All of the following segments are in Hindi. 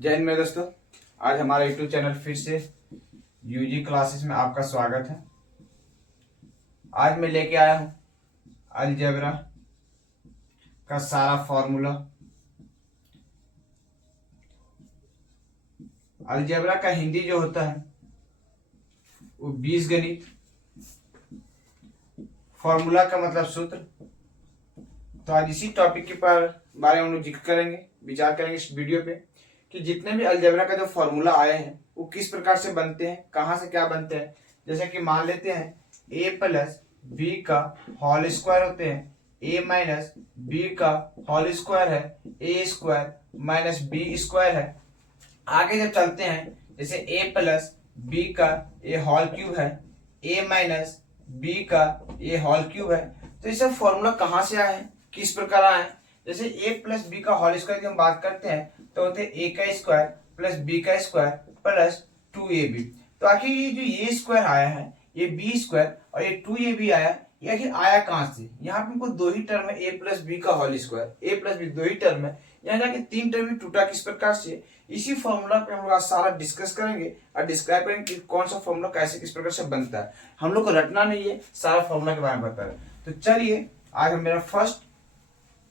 जय हिंद मेरे दोस्तों। आज हमारा यूट्यूब चैनल फिर से यूजी क्लासेस में आपका स्वागत है। आज मैं लेके आया हूँ अलजेब्रा का सारा फॉर्मूला। अलजेब्रा का हिंदी जो होता है वो बीजगणित, फॉर्मूला का मतलब सूत्र। तो आज इसी टॉपिक के बारे में हम लोग जिक्र करेंगे, विचार करेंगे इस वीडियो पे कि जितने भी अलजेब्रा का जो फॉर्मूला आए हैं वो किस प्रकार से बनते हैं, कहाँ से क्या बनते हैं। जैसे कि मान लेते हैं a प्लस बी का होल स्क्वायर होते हैं, a माइनस बी का होल स्क्वायर है a square minus B square है। आगे जब चलते हैं जैसे a प्लस बी का a होल क्यूब है, a माइनस बी का a होल क्यूब है। तो ये सब फॉर्मूला कहाँ से आए हैं, किस प्रकार आए हैं। जैसे a प्लस बी का होल स्क्वायर की हम बात करते हैं तो होते हैं a का स्क्वायर प्लस b का स्क्वायर प्लस 2ab। तो आखिर ये जो ये स्क्वायर आया है, ये b स्क्वायर और ये 2ab आया, ये आखिर आया कहाँ से। यहाँ पे हमको दो ही टर्म है, a प्लस बी का whole square, a plus B दो ही टर्म है, यहाँ जाके तीन टर्म ही टूटा किस प्रकार से। इसी फॉर्मूला पे हम लोग आज सारा डिस्कस करेंगे और डिस्क्राइब करेंगे कि कौन सा फॉर्मूला कैसे किस प्रकार से बनता है। हम लोग को रटना नहीं है, सारा फॉर्मूला के बारे में बता रहे। तो चलिए आज मेरा फर्स्ट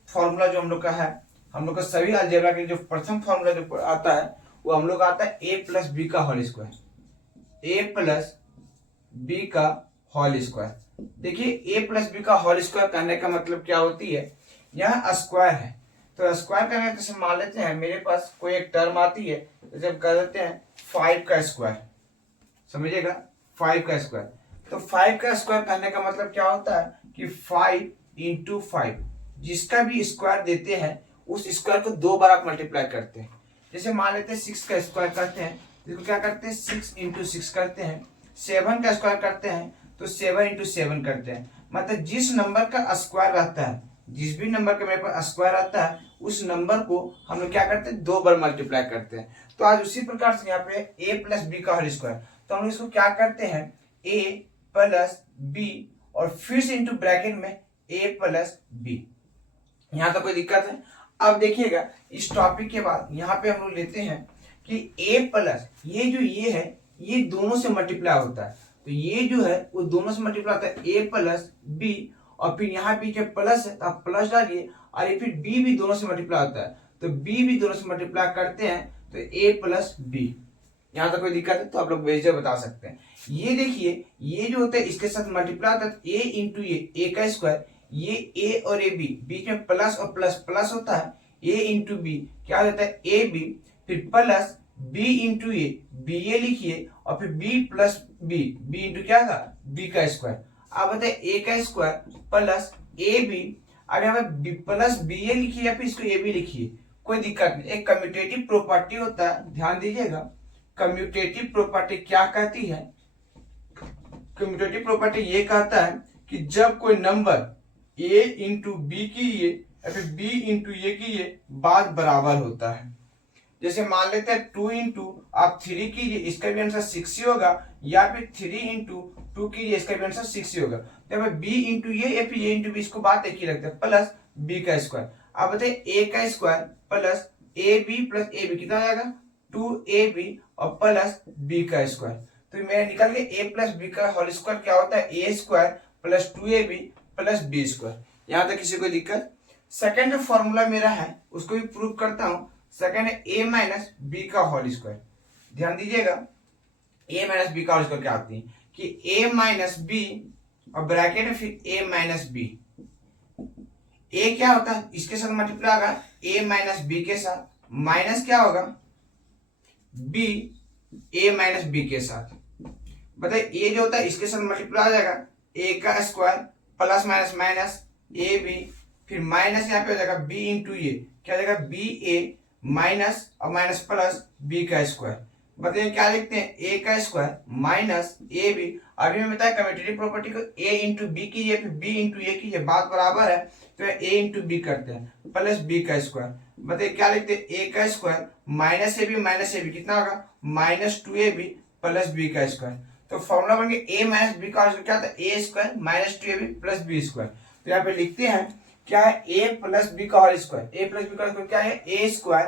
फॉर्मूला जो हम लोग का है, हम लोग का सभी अलजेब्रा के जो प्रथम फॉर्मूला जो आता है वो हम लोग आता है a प्लस बी का whole square, a plus B का होल स्क्वायर। देखिए a प्लस बी का होल स्क्वायर करने का मतलब क्या होती है, यह स्क्वायर है तो स्क्वायर करने जैसे मान लेते हैं मेरे पास कोई एक टर्म आती है, जब कर देते हैं 5 का स्क्वायर, समझिएगा 5 का स्क्वायर। तो 5 का स्क्वायर करने का मतलब क्या होता है कि 5 इंटू 5, जिसका भी स्क्वायर देते हैं उस स्क्वायर को दो बार आप मल्टीप्लाई करते हैं। जैसे मान लेते हैं 6 का स्क्वायर करते हैं, इसको क्या करते हैं 6 इंटू 6 करते हैं। 7 का स्क्वायर करते हैं तो 7 इंटू 7 करते हैं। मतलब जिस नंबर का स्क्वायर रहता है, जिस भी नंबर का मेरे पास स्क्वायर आता है उस नंबर को हम लोग क्या करते हैं, दो बार मल्टीप्लाई करते हैं। तो आज उसी प्रकार से यहाँ पे a प्लस बी का होल स्क्वायर, तो हम इसको क्या करते हैं a प्लस बी और फिर से इंटू ब्रैकेट में a प्लस बी। यहाँ तो कोई दिक्कत है। अब देखिएगा इस टॉपिक के बाद यहाँ पे हम लोग लेते हैं कि a प्लस ये जो ये है ये दोनों से मल्टीप्लाई होता है, तो ये जो है वो दोनों से मल्टीप्लाई होता है a प्लस बी, और फिर यहाँ पीछे प्लस है तो आप प्लस डालिए, और ये फिर b भी दोनों से मल्टीप्लाई होता है तो b भी दोनों से मल्टीप्लाई करते हैं तो a प्लस बी। यहाँ तक कोई दिक्कत है तो आप लोग बेझिझक बता सकते हैं। ये देखिए ये जो होता है इसके साथ मल्टीप्लाई होता है a इंटू ए का स्क्वायर, ये a और ए बी बीच में प्लस और प्लस प्लस होता है, a इंटू बी क्या होता है ए बी, फिर plus b into a b a लिखिए, और फिर b plus b b into क्या था b का स्क्वायर। अब बताए a का स्क्वायर प्लस ए बी, अब यहाँ पे प्लस बी ए लिखिए या फिर इसको ए बी लिखिए, कोई दिक्कत नहीं। एक कम्यूटेटिव प्रॉपर्टी होता है, ध्यान दीजिएगा। कम्यूटेटिव प्रॉपर्टी क्या कहती है, कम्यूटेटिव प्रॉपर्टी ये कहता है कि जब कोई नंबर a इंटू बी कीजिए या फिर b इंटू ए कीजिए बाद बराबर होता है। जैसे मान लेते हैं 2 इंटू आप 3 कीजिए, इसका भी आंसर 6 ही होगा, या फिर 3 इंटू 2 कीजिए, इसका भी आंसर 6 ही होगा। तो b इंटू ए या फिर a इंटू बी, इसको बात एक ही रखते हैं, प्लस b का स्क्वायर। अब बताइए a का square plus A B plus A B कितना आ जाएगा 2ab और प्लस b का स्क्वायर। तो मेरा निकल गया a प्लस बी का होल स्क्वायर क्या होता है a square plus 2ab plus b square. यहाँ तक किसी को दिक्कत। सेकेंड जो फॉर्मूला मेरा है उसको भी प्रूव करता हूं। सेकेंड है a माइनस बी का होल स्क्वायर। ध्यान दीजिएगा a माइनस बी का होल स्क्वायर क्या आती है कि a माइनस बी और ब्रैकेट में फिर a माइनस बी। a क्या होता है इसके साथ मल्टीप्लाई होगा a माइनस बी के साथ, माइनस क्या होगा b a माइनस बी के साथ। बताइए ये जो होता है इसके साथ मल्टीप्लाई हो जाएगा a का square plus minus minus A B, फिर माइनस यहाँ पे हो जाएगा b इंटू ए, क्या हो जाएगा बी ए माइनस और माइनस प्लस b का स्क्वायर। बताइए क्या लिखते हैं a का स्क्वायर माइनस ए बी। अभी मैं बताया कम्यूटेटिव प्रॉपर्टी को a इंटू बी कीजिए फिर b इंटू ए कीजिए, बात बराबर है तो a इंटू बी करते हैं प्लस b का स्क्वायर। बताइए क्या लिखते हैं a का स्क्वायर माइनस ए बी कितना होगा माइनस 2ab प्लस b का स्क्वायर। तो फॉर्मूला बन गया a माइनस बी का क्या था a square minus 2ab plus b square. तो यहाँ पे लिखते हैं क्या है a प्लस बी का whole square, a plus B का स्क्वायर क्या है a square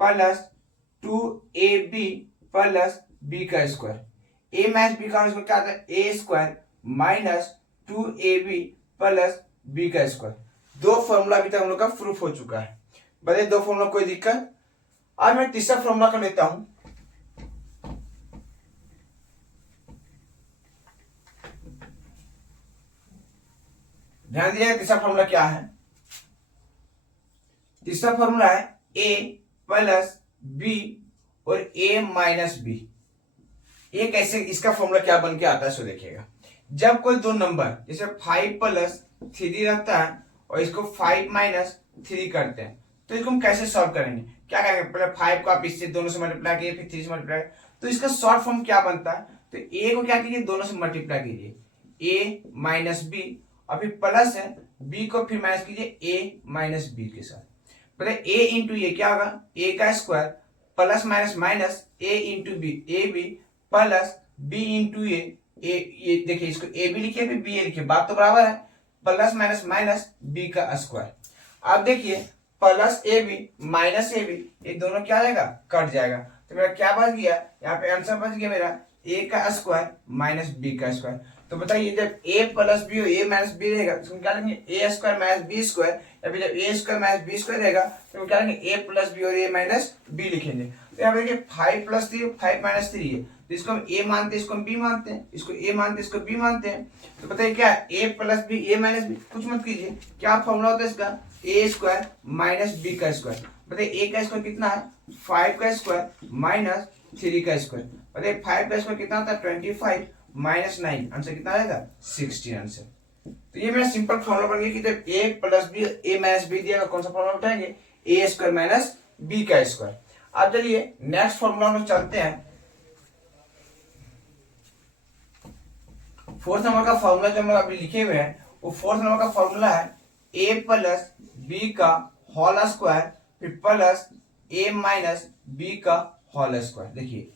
plus 2ab plus B का स्क्वायर। ए माइनस बी का स्क्वायर क्या आता है, a square minus 2ab plus B का स्क्वायर। दो फॉर्मूला अभी तक हम लोग का प्रूफ हो चुका है। बताइए दो फॉर्मूला कोई दिक्कत। अब मैं तीसरा फॉर्मूला कर लेता हूं। ध्यान दीजिएगा तीसरा फॉर्मूला क्या है। तीसरा फॉर्मूला है a प्लस बी और a माइनस बी। ये कैसे, इसका फॉर्मूला क्या बन के आता है सो देखिएगा। जब कोई दो नंबर जैसे 5 प्लस 3 रहता है और इसको 5 माइनस 3 करते हैं तो इसको हम कैसे सॉल्व करेंगे, क्या करेंगे, पहले 5 को आप इससे दोनों से मल्टीप्लाई कीजिए, फिर 3 से मल्टीप्लाई, तो इसका शॉर्ट फॉर्म क्या बनता है, तो a को क्या कीजिए, दोनों से मल्टीप्लाई कीजिए, a माइनस बी, और फिर प्लस है b को फिर माइनस कीजिए a माइनस बी के साथ। पहले a इंटू ये क्या होगा, a का square plus minus minus a into B, A B plus b into ये देखिए इसको a भी लिखिए फिर b a लिखिए, बात तो बराबर है, प्लस माइनस माइनस b का स्क्वायर। अब देखिए plus A B minus A B ये दोनों क्या जाएगा, कट जाएगा, तो मेरा क्या बच गया, यहाँ पे आंसर बच गया मेरा a का स्क्वायर माइनस बी का स्क्वायर। तो बताइए जब a प्लस बी और a माइनस बी रहेगा तो क्या लेंगे, a square minus B square, या फिर जब a square minus B square रहेगा तो क्या लेंगे, a प्लस बी और a माइनस बी लिखेंगे। तो यहाँ पे देखिए 5 प्लस 3 5 माइनस 3 है, तो इसको हम a मानते हैं, इसको हम b मानते हैं, इसको a मानते हैं, इसको b मानते हैं। तो बताइए क्या a plus B a minus B, कुछ मत कीजिए, क्या फॉर्मूला होता है इसका, a स्क्वायर माइनस बी का स्क्वायर। बताइए a का स्क्वायर कितना है, 5 का स्क्वायर माइनस 3 का स्क्वायर। बताइए 5 का स्क्वायर कितना होता है, 25 माइनस 9, आंसर कितना आएगा, 16 आंसर। तो ये मेरा सिंपल फॉर्मूला बन गया कि जब a plus B a minus B दिया कौन सा फॉर्मूला उठाएंगे, a स्क्वायर माइनस बी का स्क्वायर। अब चलिए नेक्स्ट फॉर्मूला में चलते हैं। फोर्थ नंबर का फॉर्मूला जो हम अभी लिखे हुए हैं वो फोर्थ नंबर का फॉर्मूला है a प्लस बी का होल स्क्वायर फिर प्लस a माइनस बी का होल स्क्वायर। देखिए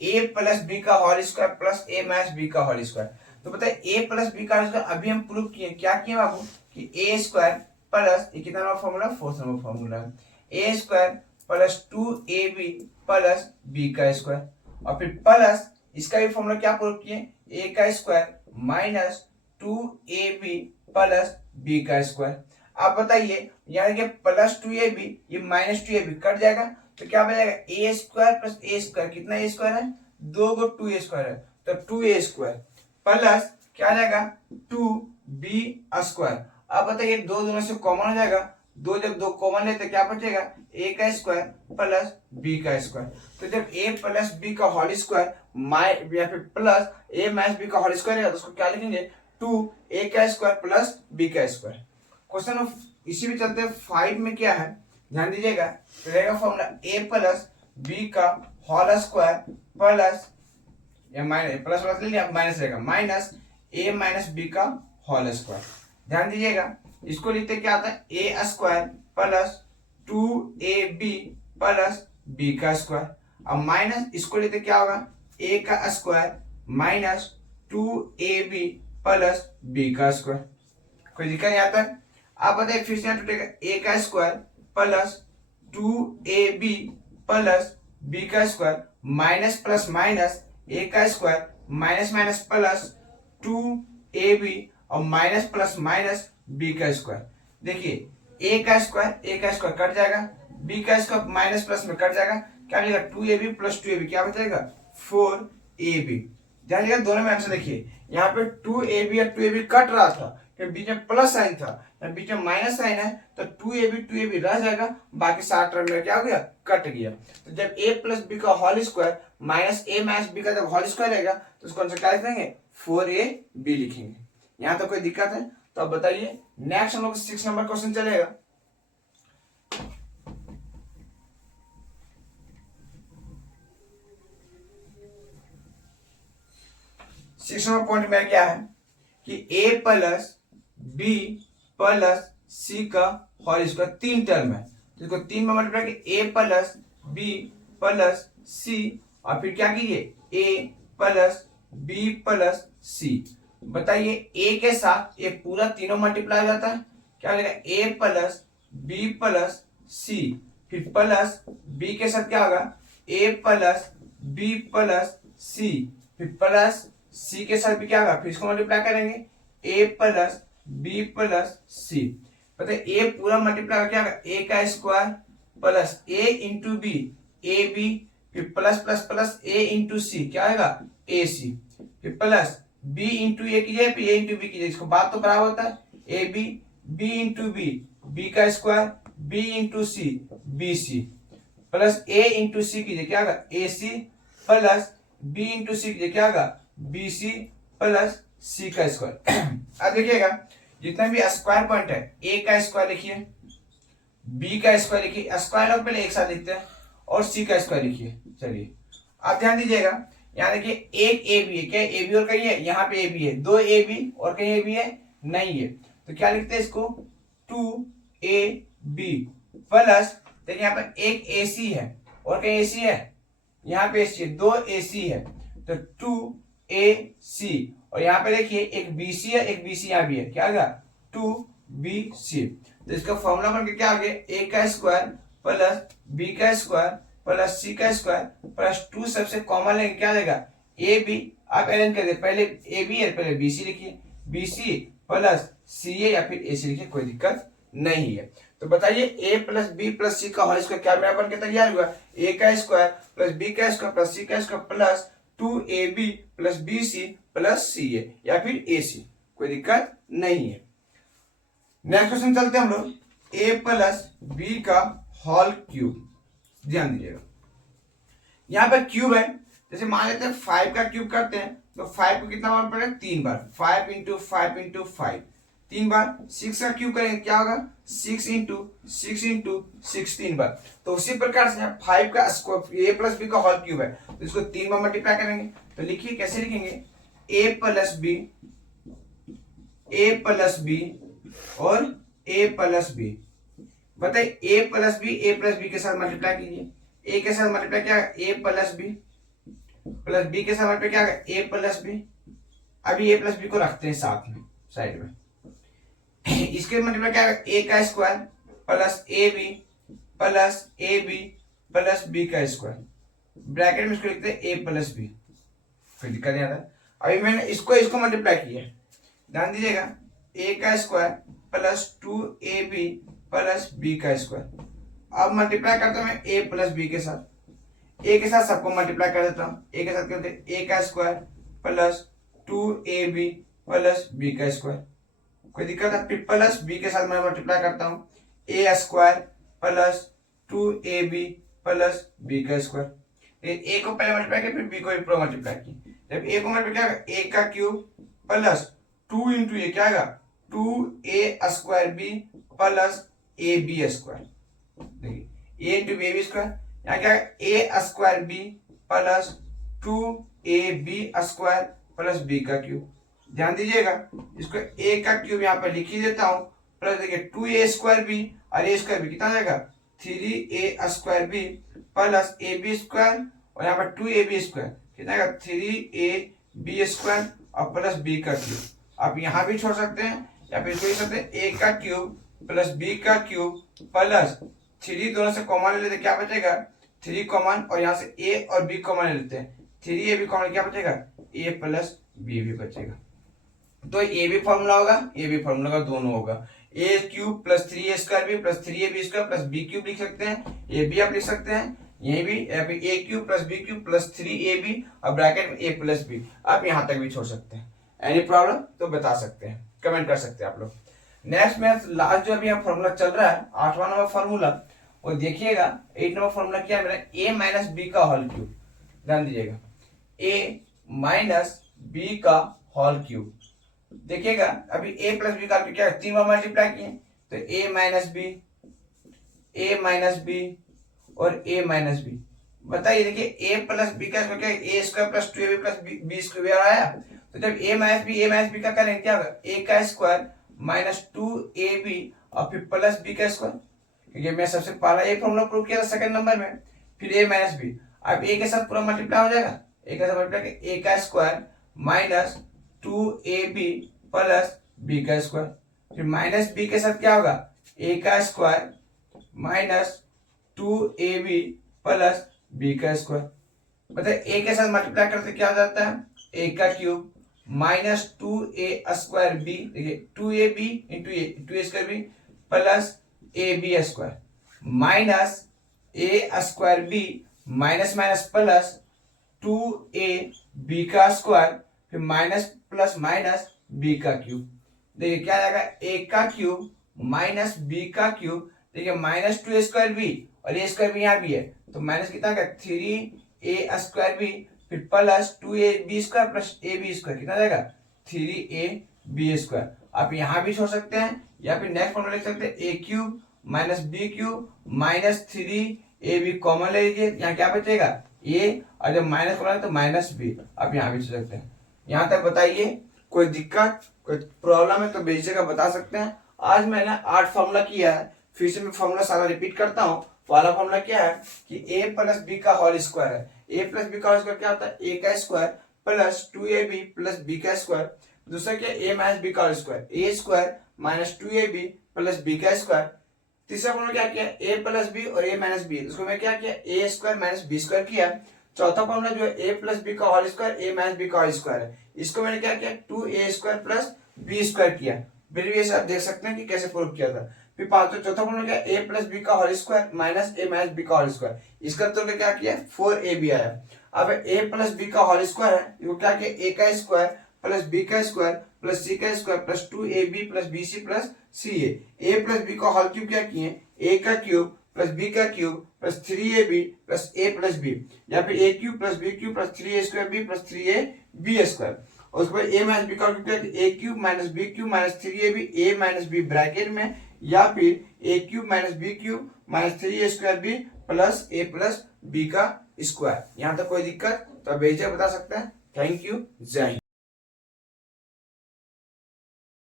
a प्लस बी का whole square plus a minus B का होल स्क्वायर। तो बताइए a प्लस बी का स्क्वायर अभी हम प्रूव किए, क्या किए बाबू, कि a स्क्वायर प्लस, ये कितना number formula, fourth number formula है, a square plus 2ab plus b का स्क्वायर, और फिर प्लस इसका भी फॉर्मूला क्या प्रूव किए, a का square minus 2ab plus b का स्क्वायर। आप बताइए यानी कि प्लस 2ab ये माइनस 2ab कट जाएगा तो क्या बचेगा, a square plus a square, कितना a स्क्वायर है, 2 को 2a स्क्वायर है तो 2a स्क्वायर प्लस क्या आ जाएगा 2b स्क्वायर। अब बताइए दो दोनों से कॉमन हो जाएगा, दो जब दो कॉमन लेते क्या बचेगा, a का स्क्वायर प्लस b का स्क्वायर। तो जब a प्लस b का होल स्क्वायर या फिर प्लस a माइनस b का होल स्क्वायर है तो उसको क्या लिखेंगे, 2a का स्क्वायर प्लस b का स्क्वायर। क्वेश्चन इसी में चलते हैं 5 में क्या है, ध्यान दीजिएगा, तो रहेगा फॉर्मूला a प्लस b का होल स्क्वायर प्लस या माइनस, प्लस प्लस ले लिया माइनस रहेगा, माइनस a माइनस b का होल स्क्वायर। ध्यान दीजिएगा इसको लिखते क्या आता है, a square plus 2ab plus b का स्क्वायर, अब माइनस इसको लेते क्या होगा, a का square minus 2ab plus b का स्क्वायर। कोई दिक्कत नहीं आता है। आप बताइए फिर से यहाँ टूटेगा, a का square plus 2ab plus b का square minus plus minus a का square minus minus plus 2ab और माइनस प्लस माइनस b का स्क्वायर। देखिए a का स्क्वायर कट जाएगा, b का स्क्वायर माइनस प्लस में कट जाएगा, क्या मिलेगा 2ab प्लस 2ab क्या बचेगा 4ab। ध्यान दीजिएगा दोनों में आंसर देखिए, यहाँ पे 2ab और 2ab कट रहा था क्योंकि बीच में प्लस साइन था, बीच में माइनस साइन है तो 2ab रह जाएगा, बाकी सारा टर्म में क्या हो गया, कट गया। तो जब a प्लस बी का whole square minus a minus B का जब होल स्क्वायर रहेगा तो उसको आंसर क्या लिखेंगे, 4ab लिखेंगे। यहाँ तो कोई दिक्कत है, तो अब बताइए नेक्स्ट हम लोग 6 नंबर क्वेश्चन चलेगा। सिक्स नंबर पॉइंट में क्या है कि a प्लस बी प्लस सी का होल स्क्वायर, तीन टर्म है तो इसको तीन में multiply a plus B plus c, और फिर क्या कीजिए a plus B plus c. बताइए a के साथ ये पूरा तीनों मल्टीप्लाई हो जाता है, क्या मिलेगा a प्लस बी प्लस सी फिर प्लस बी के साथ क्या होगा ए प्लस बी प्लस सी, फिर प्लस सी के साथ भी क्या होगा, फिर इसको मल्टीप्लाई करेंगे A plus B plus C. पता है ए पूरा मल्टीप्लाई क्या होगा, ए का square plus A into B A B, फिर प्लस प्लस प्लस ए इंटू सी क्या आएगा ए सी, फिर प्लस बी इंटू ए कीजिए फिर ए इंटू बी कीजिए, इसको बात तो बराबर होता है a b, b into b b का square, b into c b c, plus ए इंटू सी कीजिए क्या होगा a c, plus b into c कीजिए क्या होगा बी सी प्लस सी का स्क्वायर। अब देखिएगा जितना भी स्क्वायर पॉइंट है ए का स्क्वायर लिखिए, बी का स्क्वायर लिखिए, स्क्वायर लोग पहले एक साथ लिखते हैं, और सी का स्क्वायर लिखिए। चलिए आप ध्यान दीजिएगा, यहाँ देखिए एक ए बी है, क्या ए बी और कहीं है, यहाँ पे ए बी है, दो ए बी और कहीं ए बी है नहीं है, तो क्या लिखते हैं इसको 2ab प्लस, देखिए यहाँ पर एक ए सी है और कहीं ए सी है, यहाँ पे ए सी है, दो ए सी है तो 2ac, और यहाँ पे देखिए एक BC है एक BC यहाँ भी है, क्या आएगा 2BC। तो इसका फॉर्मूला बन के क्या आ गया a का स्क्वायर प्लस b का स्क्वायर प्लस c का स्क्वायर प्लस 2 सबसे कॉमन लेंगे क्या लेगा ab। आप अरेंज कर दे, पहले ab है पहले bc लिखिए, bc प्लस ca या फिर ac लिखिए, कोई दिक्कत नहीं है। तो बताइए a प्लस बी प्लस सी का होल स्क्वायर क्या मेरा बन के तैयार हुआ, a का स्क्वायर प्लस b का स्क्वायर प्लस c का square plus 2ab plus bc plus ca या फिर ac, कोई दिक्कत नहीं है। नेक्स्ट क्वेश्चन चलते हैं हम लोग, a प्लस बी का होल क्यूब। ध्यान दीजिएगा यहाँ पर क्यूब है, जैसे मान लेते हैं 5 का क्यूब करते हैं तो 5 को कितना बार पड़ेगा 3 बार, 5 इंटू 5 इंटू 5 3 बार। 6 का क्यूब करेंगे क्या होगा 6 इंटू 6 इंटू 6 3 बार। तो उसी प्रकार से 5 का स्क्वायर ए प्लस बी का होल क्यूब है तो इसको 3 बार मल्टीप्लाई करेंगे, तो लिखिए कैसे लिखेंगे ए प्लस बी और a प्लस बी। बताइए a प्लस बी के साथ मल्टीप्लाई कीजिए, a के साथ मल्टीप्लाई क्या a प्लस बी के साथ मल्टीप्लाई क्या a प्लस बी। अभी a प्लस बी को रखते हैं साथ में साइड में, इसके मल्टीप्लाई क्या a का square plus A B plus B का स्क्वायर, ब्रैकेट में इसको लिखते हैं a प्लस बी, कोई दिक्कत नहीं आता। अभी मैंने इसको मल्टीप्लाई किया, ध्यान दीजिएगा a का square plus 2ab plus b का स्क्वायर। अब मल्टीप्लाई करता हूं मैं a प्लस बी के साथ, a के साथ सबको मल्टीप्लाई कर देता हूं, a के साथ क्या होता है a का square plus 2ab plus b का स्क्वायर, कोई दिक्कत है। फिर प्लस b के साथ मैं मल्टीप्लाई करता हूं a square plus 2ab plus b का स्क्वायर। a को पहले मल्टीप्लाई किया फिर b को भी मल्टीप्लाई की, जब a को मल्टीप्लाई किया a का क्यूब प्लस 2 इंटू ये क्या आएगा 2a square b plus ab square. देखिए a इंटू बी स्क्वायर, यहाँ क्या है a square b plus 2ab square plus b का क्यूब। ध्यान दीजिएगा इसको a का क्यूब यहाँ पर लिख ही देता हूँ, प्लस देखिए 2a स्क्वायर b और a स्क्वायर b कितना आ जाएगा 3a square b plus ab square, और यहाँ पर 2ab स्क्वायर कितना आएगा 3ab स्क्वायर और प्लस b का क्यूब। आप यहाँ भी छोड़ सकते हैं या फिर लिख सकते हैं a का क्यूब प्लस b का क्यूब प्लस 3 दोनों से कॉमन ले लेते क्या बचेगा 3 कॉमन, और यहाँ से a और b कॉमन ले लेते हैं 3ab कॉमन क्या बचेगा a प्लस b भी बचेगा। तो a भी फॉर्मूला होगा a भी फॉर्मूला होगा, दोनों होगा a cube plus 3a square b plus 3ab square plus b cube लिख सकते हैं, a भी आप लिख सकते हैं यही भी, a cube plus b cube plus 3ab और ब्रैकेट में a प्लस b, आप यहाँ तक भी छोड़ सकते हैं। एनी प्रॉब्लम तो बता सकते हैं, कमेंट कर सकते हैं आप लोग। नेक्स्ट में लास्ट जो अभी यहाँ फॉर्मूला चल रहा है 8वां नंबर फॉर्मूला, और देखिएगा 8 नंबर फॉर्मूला क्या है मेरा a माइनस बी का होल क्यूब। ध्यान दीजिएगा a माइनस बी का होल क्यूब, देखिएगा अभी a प्लस बी का क्या है 3 बार मल्टीप्लाई किए तो a माइनस बी और a माइनस बी। बताइए देखिए a प्लस बी का क्या है a square plus 2ab plus b square आया, तो जब a माइनस बी का करेंगे क्या होगा a का स्क्वायर माइनस 2ab और फिर प्लस b का स्क्वायर, क्योंकि मैं सबसे पहला ये फॉर्मूला प्रूव किया था सेकंड नंबर में, फिर a माइनस बी। अब a के साथ पूरा मल्टीप्लाई हो जाएगा, a के साथ मल्टीप्लाई a का square minus 2ab plus b का स्क्वायर, फिर माइनस b के साथ क्या होगा a का square minus 2ab plus b का स्क्वायर, मतलब a के साथ मल्टीप्लाई करते क्या हो जाता है, a का cube minus 2a square b, देखिए 2ab into A, 2a square b plus ab square minus a square b minus minus plus 2ab का स्क्वायर, फिर माइनस प्लस माइनस b का क्यूब, देखिए क्या आएगा, a का क्यूब माइनस b का क्यूब, देखिए माइनस 2a स्क्वायर b और a स्क्वायर भी यहाँ भी है, तो माइनस कितना का 3a स्क्वायर b, फिर plus 2ab square plus ab square कितना जाएगा 3ab स्क्वायर। आप यहाँ भी छोड़ सकते हैं या फिर नेक्स्ट फॉर्मूला लिख सकते हैं a cube minus b cube minus 3ab common ले लीजिए, यहाँ क्या बचेगा a, और जब माइनस कॉमन तो माइनस b, आप यहाँ भी छोड़ सकते हैं। यहाँ तक बताइए, कोई दिक्कत कोई प्रॉब्लम है तो बेझिझक का बता सकते हैं। आज मैंने 8 फॉर्मूला किया है, फिर से मैं फॉर्मूला सारा रिपीट करता हूँ। पहला फॉर्मूला क्या है कि a प्लस b का होल स्क्वायर है, a प्लस b का होल स्क्वायर क्या होता है, a का square plus 2ab plus b का स्क्वायर। दूसरा क्या, a माइनस b का whole square, a square minus 2ab plus b का स्क्वायर। तीसरा फॉर्मूला क्या किया, a प्लस b और a माइनस b, उसको मैं क्या किया, a square minus b square किया। चौथा फॉर्मूला जो है a प्लस b का whole square a minus b का होल स्क्वायर है, इसको मैंने क्या किया 2a square plus b square किया। प्रीवियस आप देख सकते हैं कि कैसे प्रूव किया था। फिर चौथा फॉर्मूला क्या, a प्लस b का whole square minus a minus b का होल स्क्वायर, इसका तो क्या किया 4ab आया। अब a प्लस b का होल स्क्वायर है, इसको क्या किया a का स्क्वायर प्लस b का स्क्वायर प्लस c का square plus 2ab plus bc plus ca। a plus b का होल क्यूब क्या किए, a का क्यूब प्लस b का cube plus 3ab plus a plus b, या फिर a cube plus b cube plus 3a square b plus 3ab square. और उसके बाद a माइनस b का cube a cube minus b cube minus 3ab a minus b bracket में, या फिर a cube minus b cube minus 3a square b plus a plus b का स्क्वायर। यहाँ तक कोई दिक्कत तो बेझिझक बता सकते हैं। थैंक यू, जय हिंद।